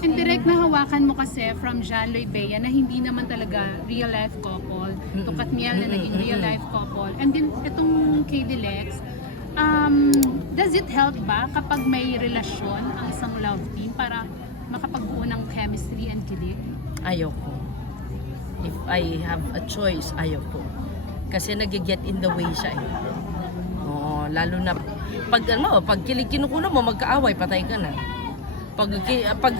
And direct na hawakan mo kasi from John Lloyd Bea na hindi naman talaga real life couple. To Katniel na naging real life couple. And then itong kay Dilex, does it help ba kapag may relasyon ang isang love team para makapagbuo ng chemistry and kilig? Ayoko. If I have a choice, ayoko. Kasi nag-get in the way siya eh. Oo, lalo na pag kilig kinukunan mo, magkaaway, patay ka na. Pag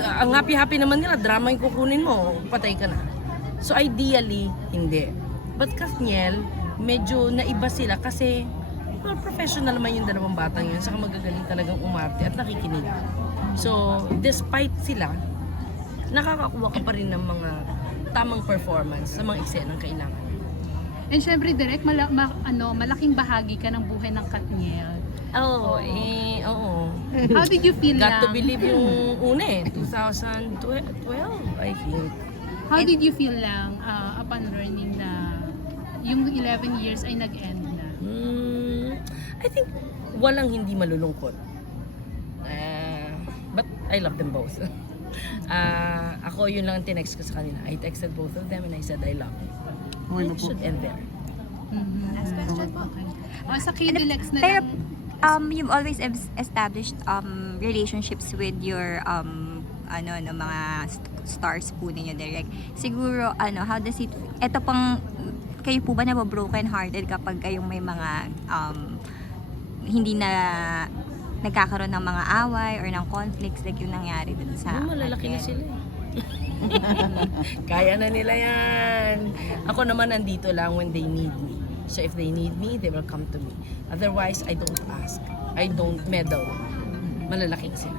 ang happy-happy naman nila, drama yung kukunin mo, patay ka na. So ideally, hindi. But Katniel, medyo naiba sila kasi professional naman yung dalawang batang yun, saka magagaling talagang umarte at nakikinig. So, despite sila, nakakakuha ka pa rin ng mga tamang performance sa mga eksenang kailangan. And syempre direct malaking bahagi ka ng buhay ng Katniel. Oo. How did you feel Got to lang? believe yung una eh, 2012, I think. How did you feel lang upon learning na yung 11 years ay nag-end na? I think walang hindi malulungkot. But I love them both. Ako yun lang ang tinext ko sa kanila. I texted both of them and I said I love you. It should end there. Last question po. Sa kay Dilex na Pero, lang, you've always established relationships with your mga stars po ninyo direct. Siguro how does it eto pang kayo po ba broken hearted kapag kayong may mga hindi na nagkakaroon ng mga away or ng conflicts like yung nangyari dun sa Malalaki na Katniel? sila eh. Kaya na nila yan. Ako naman nandito lang when they need me. So if they need me, they will come to me. Otherwise, I don't ask. I don't meddle. Malalaking sila.